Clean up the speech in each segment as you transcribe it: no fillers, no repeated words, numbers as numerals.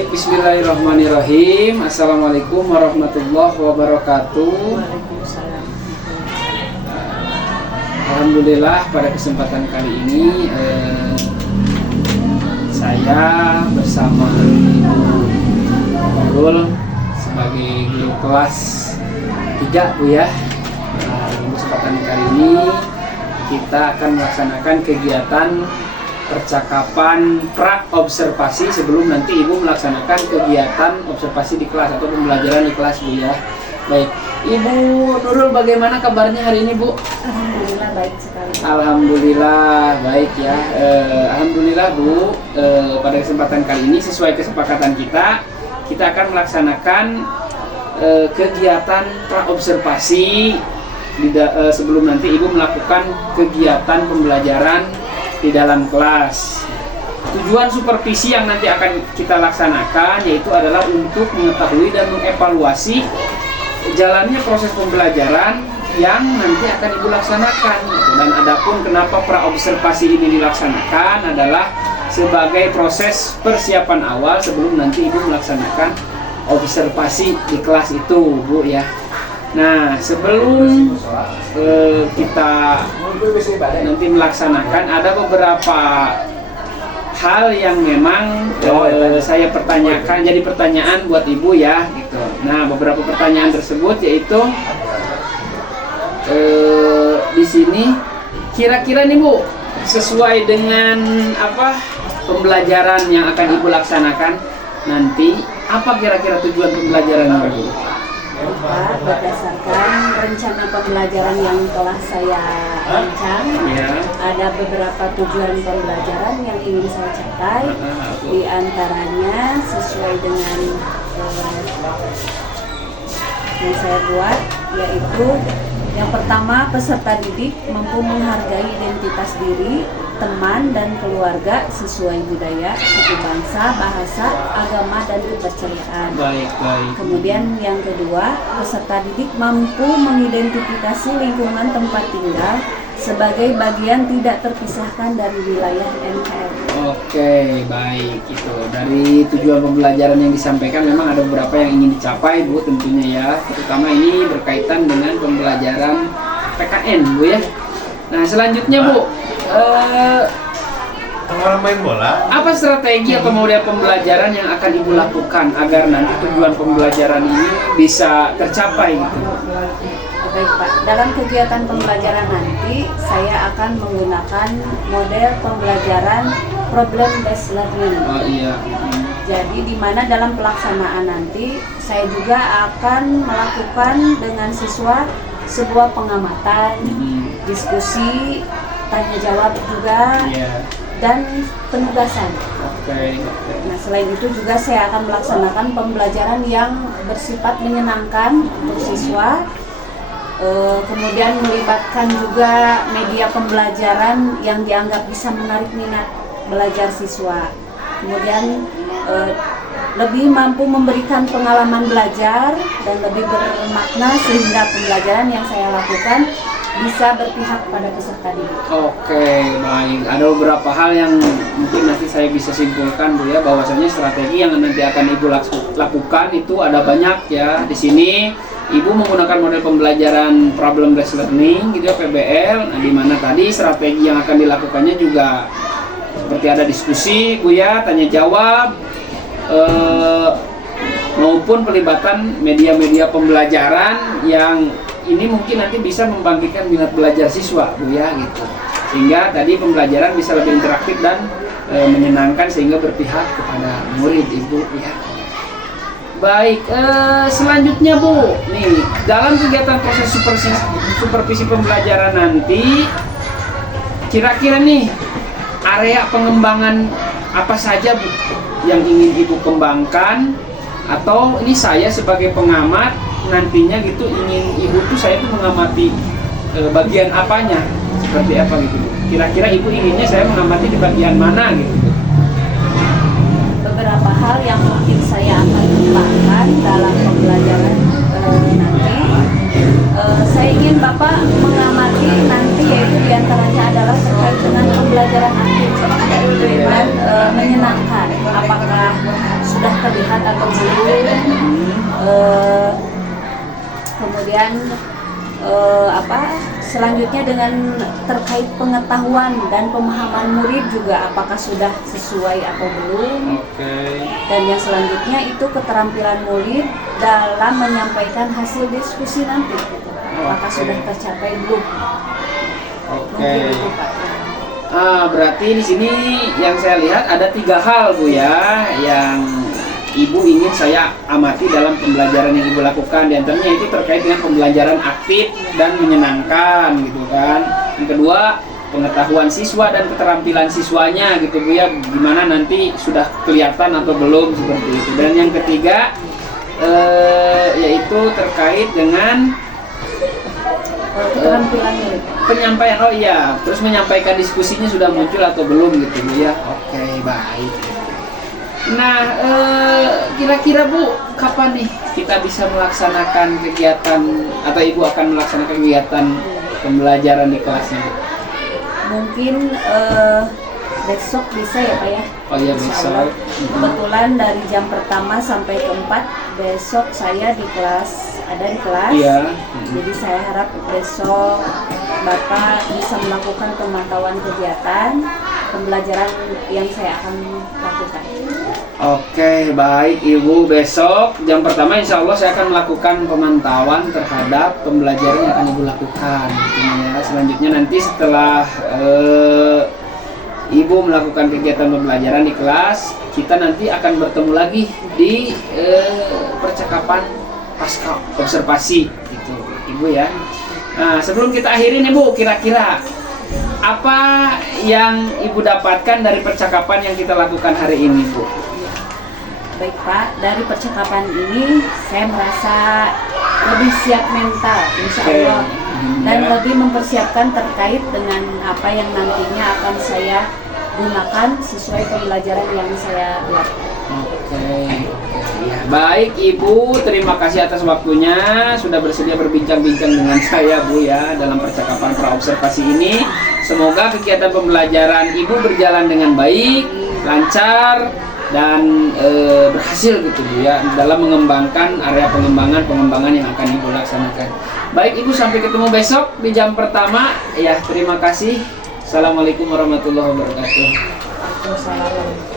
Baik, bismillahirrahmanirrahim. Assalamualaikum warahmatullahi wabarakatuh. Alhamdulillah pada kesempatan kali ini saya bersama Ibu Nurul sebagai guru kelas 3 Bu ya. Pada kesempatan kali ini kita akan melaksanakan kegiatan percakapan pra-observasi sebelum nanti Ibu melaksanakan kegiatan observasi di kelas atau pembelajaran di kelas Bu ya. Baik, Ibu Nurul bagaimana kabarnya hari ini Bu? Alhamdulillah baik sekali. Alhamdulillah baik ya. Alhamdulillah Bu, pada kesempatan kali ini sesuai kesepakatan kita akan melaksanakan kegiatan pra-observasi sebelum nanti Ibu melakukan kegiatan pembelajaran di dalam kelas. Tujuan supervisi yang nanti akan kita laksanakan yaitu adalah untuk mengetahui dan mengevaluasi jalannya proses pembelajaran yang nanti akan Ibu laksanakan. Dan adapun kenapa pra-observasi ini dilaksanakan adalah sebagai proses persiapan awal sebelum nanti Ibu melaksanakan observasi di kelas itu Bu ya. Nah, sebelum kita nanti melaksanakan ada beberapa hal yang memang saya pertanyakan, jadi pertanyaan buat Ibu ya gitu. Nah, beberapa pertanyaan tersebut yaitu di sini kira-kira nih Bu, sesuai dengan apa pembelajaran yang akan Ibu laksanakan nanti, apa kira-kira tujuan pembelajaran Bu? Berdasarkan rencana pembelajaran yang telah saya rancang, ada beberapa tujuan pembelajaran yang ingin saya capai. Di antaranya sesuai dengan yang saya buat, yaitu yang pertama, peserta didik mampu menghargai identitas diri, teman, dan keluarga sesuai budaya, suku bangsa, bahasa, agama, dan kepercayaan. Kemudian yang kedua, peserta didik mampu mengidentifikasi lingkungan tempat tinggal sebagai bagian tidak terpisahkan dari wilayah NKRI. Oke, baik. Itu dari tujuan pembelajaran yang disampaikan memang ada beberapa yang ingin dicapai Bu tentunya ya. Terutama ini berkaitan dengan pembelajaran PKN Bu ya. Nah, selanjutnya Bu, main bola. apa strategi atau model pembelajaran yang akan Ibu lakukan agar nanti tujuan pembelajaran ini bisa tercapai gitu? Baik Pak, dalam kegiatan pembelajaran nanti saya akan menggunakan model pembelajaran problem based learning. Oh iya. Jadi di mana dalam pelaksanaan nanti saya juga akan melakukan dengan siswa sebuah pengamatan, diskusi, tanya jawab juga, dan penugasan. Nah, selain itu juga saya akan melaksanakan pembelajaran yang bersifat menyenangkan untuk siswa. Kemudian melibatkan juga media pembelajaran yang dianggap bisa menarik minat belajar siswa. Kemudian lebih mampu memberikan pengalaman belajar dan lebih bermakna sehingga pembelajaran yang saya lakukan bisa berpihak pada peserta didik. Oke, baik. Ada beberapa hal yang mungkin nanti saya bisa simpulkan Bu ya, bahwasanya strategi yang nanti akan Ibu lakukan itu ada banyak ya. Di sini Ibu menggunakan model pembelajaran problem based learning gitu ya, PBL. Nah, di mana tadi strategi yang akan dilakukannya juga seperti ada diskusi Bu ya, tanya jawab, maupun pelibatan media-media pembelajaran yang ini mungkin nanti bisa membangkitkan minat belajar siswa Bu ya gitu. Sehingga tadi pembelajaran bisa lebih interaktif dan menyenangkan sehingga berpihak kepada murid Ibu ya. Baik, selanjutnya Bu, nih dalam kegiatan proses supervisi pembelajaran nanti, kira-kira nih area pengembangan apa saja Bu yang ingin Ibu kembangkan, atau ini saya sebagai pengamat nantinya gitu ingin Ibu tuh saya tuh mengamati bagian apanya, seperti apa gitu Bu. Kira-kira Ibu inginnya saya mengamati di bagian mana gitu? Beberapa hal yang mungkin saya akan kembangkan dalam pembelajaran nanti, saya ingin Bapak mengamati nanti, yaitu diantaranya adalah terkait dengan pembelajaran aktif dan menyenangkan. Apakah sudah terlihat atau belum. Kemudian selanjutnya dengan terkait pengetahuan dan pemahaman murid juga apakah sudah sesuai atau belum. Dan yang selanjutnya itu keterampilan murid dalam menyampaikan hasil diskusi nanti gitu. Apakah sudah tercapai belum. Mungkin itu, Pak. Berarti di sini yang saya lihat ada 3 hal Bu ya yang Ibu ingin saya amati dalam pembelajaran yang Ibu lakukan. Di antaranya itu terkait dengan pembelajaran aktif dan menyenangkan gitu kan. Yang kedua, pengetahuan siswa dan keterampilan siswanya gitu Bu ya, gimana nanti sudah kelihatan atau belum seperti itu. Dan yang ketiga yaitu terkait dengan keterampilan murid. Penyampaian, oh iya, terus menyampaikan diskusinya sudah muncul atau belum gitu Bu ya. Oke, baik. Nah, kira-kira Bu, kapan nih kita bisa melaksanakan kegiatan atau Ibu akan melaksanakan kegiatan pembelajaran di kelasnya Bu? Mungkin besok bisa ya Pak ya? Oh iya, besok. Kebetulan dari jam pertama sampai keempat besok saya di kelas, ada di kelas. Iya. Jadi saya harap besok Bapak bisa melakukan pemantauan kegiatan pembelajaran yang saya akan lakukan. Oke, baik Ibu, besok jam pertama insya Allah saya akan melakukan pemantauan terhadap pembelajaran yang akan Ibu lakukan gitu ya. Selanjutnya nanti setelah Ibu melakukan kegiatan pembelajaran di kelas, kita nanti akan bertemu lagi di percakapan pasca observasi gitu Ibu ya. Nah, sebelum kita akhiri nih Bu, kira-kira apa yang Ibu dapatkan dari percakapan yang kita lakukan hari ini Bu? Baik Pak, dari percakapan ini saya merasa lebih siap mental insya Allah dan lebih mempersiapkan terkait dengan apa yang nantinya akan saya gunakan sesuai pembelajaran yang saya lakukan. Ya, baik Ibu, terima kasih atas waktunya sudah bersedia berbincang-bincang dengan saya Bu ya dalam percakapan praobservasi ini. Semoga kegiatan pembelajaran Ibu berjalan dengan baik, lancar dan berhasil gitu Bu ya dalam mengembangkan area pengembangan yang akan Ibu laksanakan. Baik Ibu, sampai ketemu besok di jam pertama ya. Terima kasih. Assalamualaikum warahmatullahi wabarakatuh. Waalaikumsalam.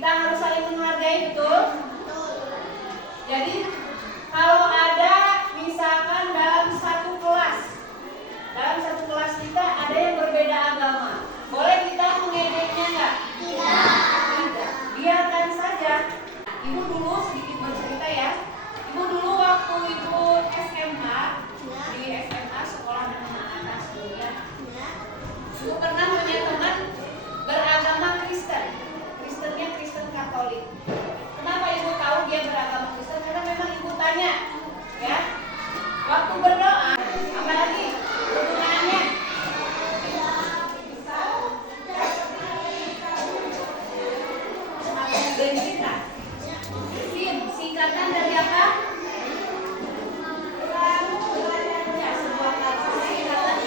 Kita harus saling menghargai, betul? Jadi kalau ada misalkan dalam satu kelas kita ada yang berbeda agama, boleh kita mengejeknya nggak? Tidak. Biarkan saja. Ibu dulu sedikit bercerita ya. Ibu dulu waktu ibu SMA di SMA sekolah menengah atas dulu ya. Ibu pernah punya teman beragama Kristen. Kristennya Kristen Katolik. Kenapa ibu tahu dia beragama Kristen? Karena memang ibu tanya, ya. Waktu berdoa, apalagi hubungannya. Identitas. SIM, singkatan dari apa? Ya, sebuah kata singkatan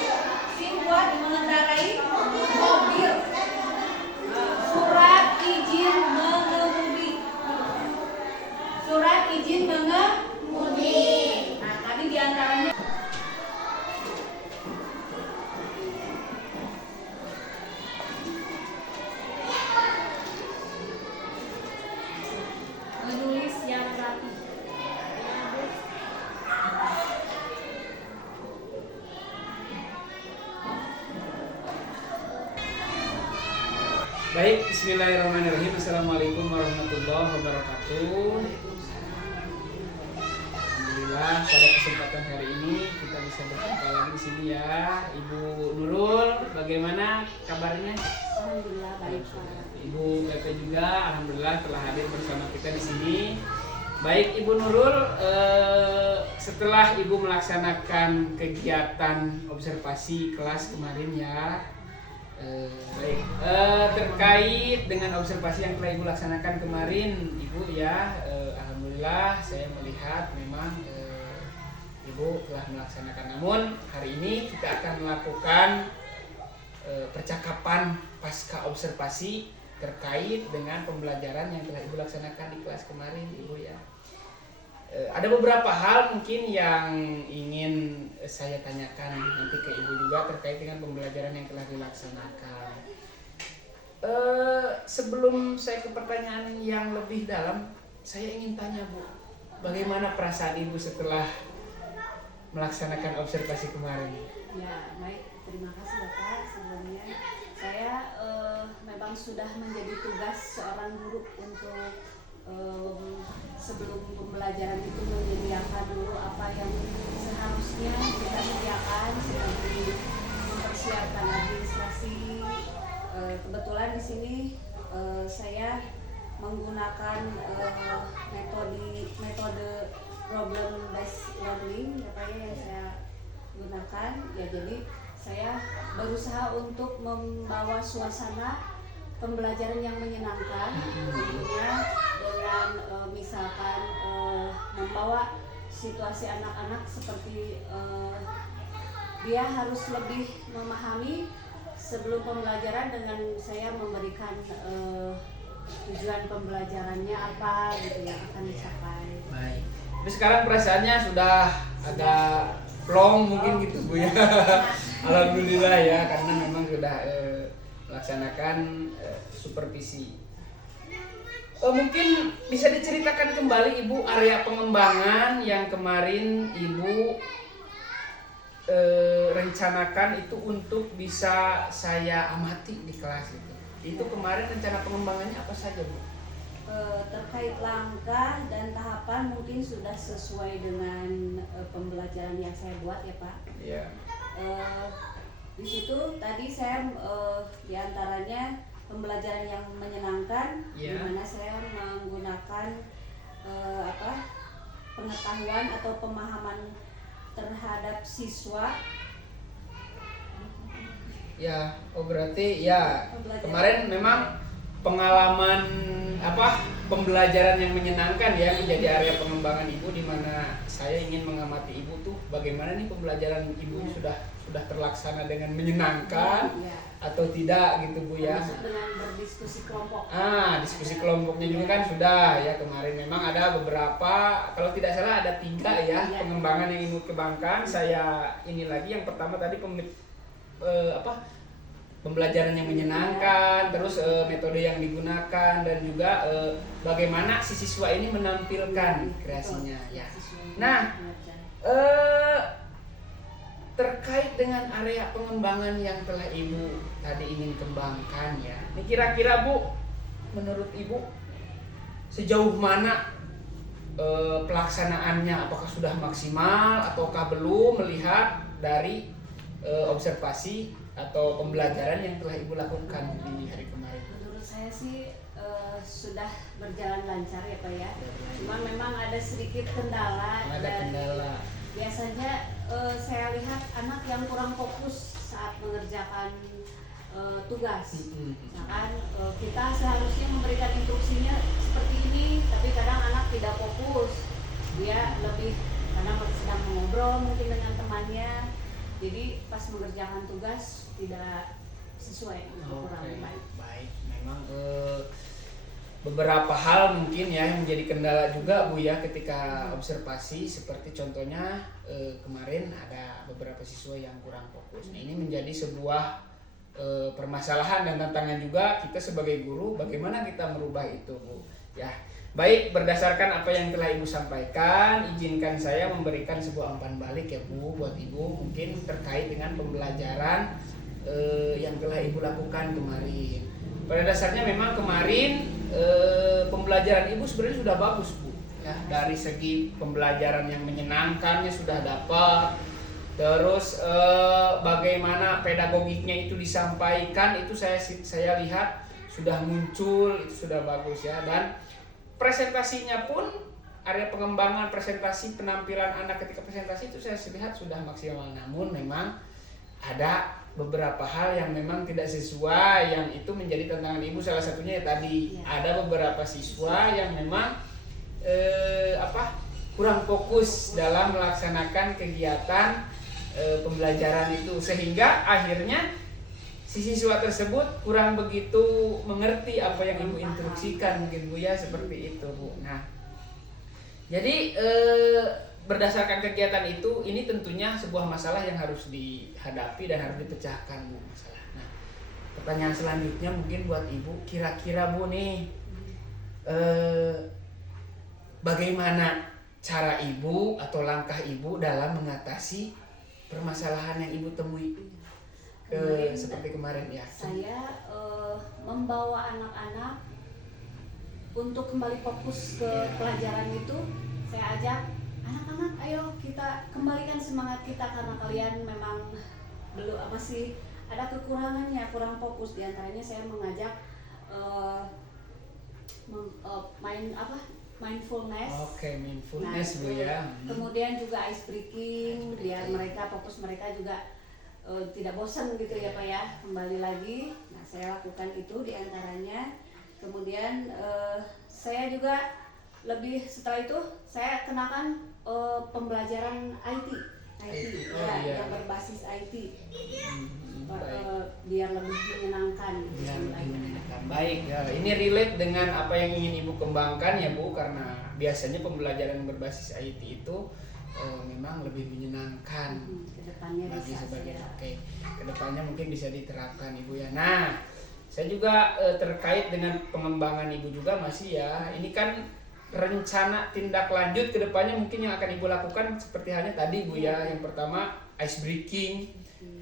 SIM buat mengendarai mobil. Surat izin mengemudi. Surat izin mengemudi. Nah, tadi diantaranya menulis yang rapi. Baik, bismillahirrahmanirrahim. Assalamualaikum warahmatullahi wabarakatuh. Alhamdulillah pada kesempatan hari ini kita bisa berjumpa lagi di sini ya. Ibu Nurul, bagaimana kabarnya? Alhamdulillah baik, Pak. Ibu Pepe juga, alhamdulillah telah hadir bersama kita di sini. Baik, Ibu Nurul, setelah Ibu melaksanakan kegiatan observasi kelas kemarin ya. Baik, terkait dengan observasi yang telah Ibu laksanakan kemarin, Ibu ya, alhamdulillah saya melihat memang Ibu telah melaksanakan. Namun hari ini kita akan melakukan percakapan pasca observasi terkait dengan pembelajaran yang telah Ibu laksanakan di kelas kemarin, Ibu ya. Ada beberapa hal mungkin yang ingin saya tanyakan nanti ke Ibu juga terkait dengan pembelajaran yang telah dilaksanakan. Sebelum saya ke pertanyaan yang lebih dalam, saya ingin tanya Bu, bagaimana perasaan Ibu setelah melaksanakan observasi kemarin? Ya, baik. Terima kasih Bapak. Sebelumnya saya memang sudah menjadi tugas seorang guru untuk sebelum pembelajaran itu menyediakan dulu apa yang seharusnya kita sediakan seperti mempersiapkan administrasi. Kebetulan di sini saya menggunakan metode problem based learning apa ya yang saya gunakan ya. Jadi saya berusaha untuk membawa suasana pembelajaran yang menyenangkan, tentunya dengan misalkan membawa situasi anak-anak seperti dia harus lebih memahami sebelum pembelajaran dengan saya memberikan tujuan pembelajarannya apa gitu yang akan dicapai. Baik. Tapi sekarang perasaannya sudah agak plong mungkin gitu Bu ya. Alhamdulillah ya, karena memang sudah melaksanakan supervisi. Mungkin bisa diceritakan kembali Ibu area pengembangan yang kemarin Ibu rencanakan itu untuk bisa saya amati di kelas itu. Itu kemarin rencana pengembangannya apa saja Bu? Terkait langkah dan tahapan mungkin sudah sesuai dengan pembelajaran yang saya buat ya Pak. Iya. Di situ tadi saya diantaranya pembelajaran yang menyenangkan, di mana saya menggunakan pengetahuan atau pemahaman terhadap siswa. Ya, berarti ya kemarin memang pengalaman pembelajaran yang menyenangkan ya menjadi area pengembangan Ibu, di mana saya ingin mengamati Ibu tuh bagaimana nih pembelajaran Ibu sudah terlaksana dengan menyenangkan atau tidak gitu Bu ya. Dengan berdiskusi kelompok. Diskusi kelompoknya juga kan sudah ya kemarin. Memang ada beberapa, kalau tidak salah ada 3 ya pengembangan yang Ibu kembangkan. Saya ini lagi yang pertama tadi pembelajaran yang menyenangkan, terus metode yang digunakan, dan juga bagaimana si siswa ini menampilkan kreasinya ya. Nah, terkait dengan area pengembangan yang telah Ibu tadi ingin kembangkan ya. Ini kira-kira Bu, menurut Ibu sejauh mana pelaksanaannya, apakah sudah maksimal ataukah belum melihat dari observasi atau pembelajaran yang telah Ibu lakukan di hari kemarin? Menurut saya sih sudah berjalan lancar ya Pak ya. Cuma memang ada sedikit kendala. Biasanya saya lihat anak yang kurang fokus saat mengerjakan tugas. Misalkan kita seharusnya memberikan instruksinya seperti ini, tapi kadang anak tidak fokus. Dia lebih kadang sedang mengobrol mungkin dengan temannya. Jadi pas mengerjakan tugas tidak sesuai, kurang baik. Baik, memang beberapa hal mungkin ya yang menjadi kendala juga Bu ya ketika observasi, seperti contohnya kemarin ada beberapa siswa yang kurang fokus. Nah, ini menjadi sebuah permasalahan dan tantangan juga kita sebagai guru, bagaimana kita merubah itu Bu ya. Baik, berdasarkan apa yang telah Ibu sampaikan, izinkan saya memberikan sebuah umpan balik ya Bu buat Ibu, mungkin terkait dengan pembelajaran yang telah Ibu lakukan kemarin. Pada dasarnya memang kemarin pembelajaran Ibu sebenarnya sudah bagus Bu ya, dari segi pembelajaran yang menyenangkannya sudah dapat, terus bagaimana pedagogiknya itu disampaikan itu saya lihat sudah muncul, itu sudah bagus ya. Dan presentasinya pun, area pengembangan presentasi, penampilan anak ketika presentasi itu saya lihat sudah maksimal. Namun memang ada beberapa hal yang memang tidak sesuai, yang itu menjadi tantangan Ibu. Salah satunya ya tadi ada beberapa siswa yang memang kurang fokus dalam melaksanakan kegiatan pembelajaran itu, sehingga akhirnya si siswa tersebut kurang begitu mengerti apa yang Ibu instruksikan mungkin Bu ya, seperti itu Bu. Nah, jadi berdasarkan kegiatan itu, ini tentunya sebuah masalah yang harus dihadapi dan harus dipecahkan Bu masalah. Nah, pertanyaan selanjutnya mungkin buat Ibu, kira-kira Bu nih bagaimana cara Ibu atau langkah Ibu dalam mengatasi permasalahan yang Ibu temui seperti kemarin ya? Saya membawa anak-anak untuk kembali fokus ke pelajaran itu. Saya ajak anak-anak, ayo kita kembalikan semangat kita, karena kalian memang masih ada kekurangannya, kurang fokus. Di antaranya saya mengajak mindfulness. Mindfulness Bu ya. Kemudian juga ice breaking, biar mereka fokus, mereka juga tidak bosan gitu ya Pak ya, kembali lagi. Nah, saya lakukan itu diantaranya. Kemudian saya juga setelah itu saya kenakan pembelajaran IT yang berbasis IT, biar lebih menyenangkan. Baik ya, ini relate dengan apa yang ingin Ibu kembangkan ya Bu, karena biasanya pembelajaran berbasis IT itu memang lebih menyenangkan. Kedepannya bagi bisa sebagai kedepannya mungkin bisa diterapkan Ibu ya. Nah, saya juga terkait dengan pengembangan Ibu juga masih ya, ini kan rencana tindak lanjut kedepannya mungkin yang akan Ibu lakukan seperti halnya tadi Bu ya. Yang pertama ice breaking,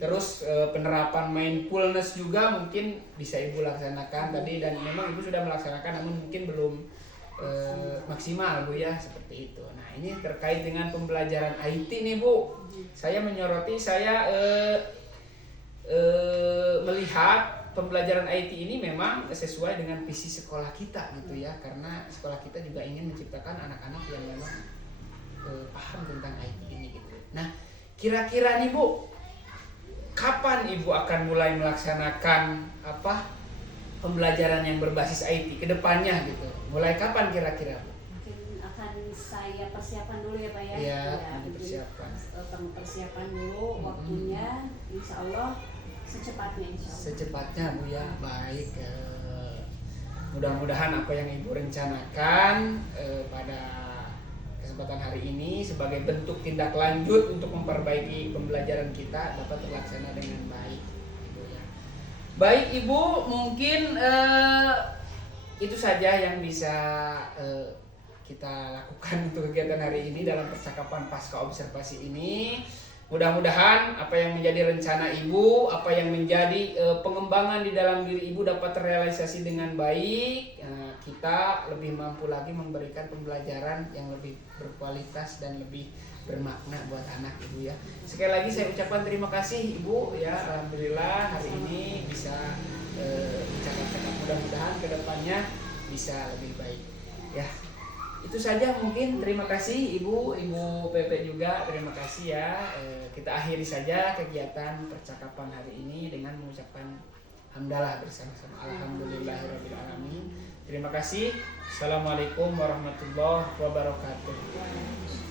terus penerapan mindfulness juga mungkin bisa Ibu laksanakan tadi, dan memang Ibu sudah melaksanakan namun mungkin belum maksimal Bu ya, seperti itu. Nah, ini terkait dengan pembelajaran IT nih Bu, saya menyoroti, saya melihat pembelajaran IT ini memang sesuai dengan visi sekolah kita gitu ya, karena sekolah kita juga ingin menciptakan anak-anak yang memang paham tentang IT ini gitu. Nah, kira-kira nih Bu, kapan Ibu akan mulai melaksanakan pembelajaran yang berbasis IT ke depannya gitu? Mulai kapan kira-kira Bu? Mungkin akan saya persiapan dulu ya Pak ya. Iya, persiapan dulu waktunya, insya Allah secepatnya Secepatnya Bu ya. Baik, mudah-mudahan apa yang Ibu rencanakan pada kesempatan hari ini sebagai bentuk tindak lanjut untuk memperbaiki pembelajaran kita dapat terlaksana dengan baik Ibu ya. Baik Ibu, mungkin itu saja yang bisa kita lakukan untuk kegiatan hari ini dalam percakapan pasca observasi ini. Mudah-mudahan apa yang menjadi rencana Ibu, apa yang menjadi pengembangan di dalam diri Ibu dapat terrealisasi dengan baik. Kita lebih mampu lagi memberikan pembelajaran yang lebih berkualitas dan lebih bermakna buat anak Ibu ya. Sekali lagi saya ucapkan terima kasih Ibu ya. Alhamdulillah hari ini bisa bercakap-cakap, mudah-mudahan kedepannya bisa lebih baik ya. Itu saja mungkin. Terima kasih Ibu Pepe juga, terima kasih ya. Kita akhiri saja kegiatan percakapan hari ini dengan mengucapkan hamdalah bersama-sama. Alhamdulillahirabbil alamin. Terima kasih. Assalamualaikum warahmatullahi wabarakatuh.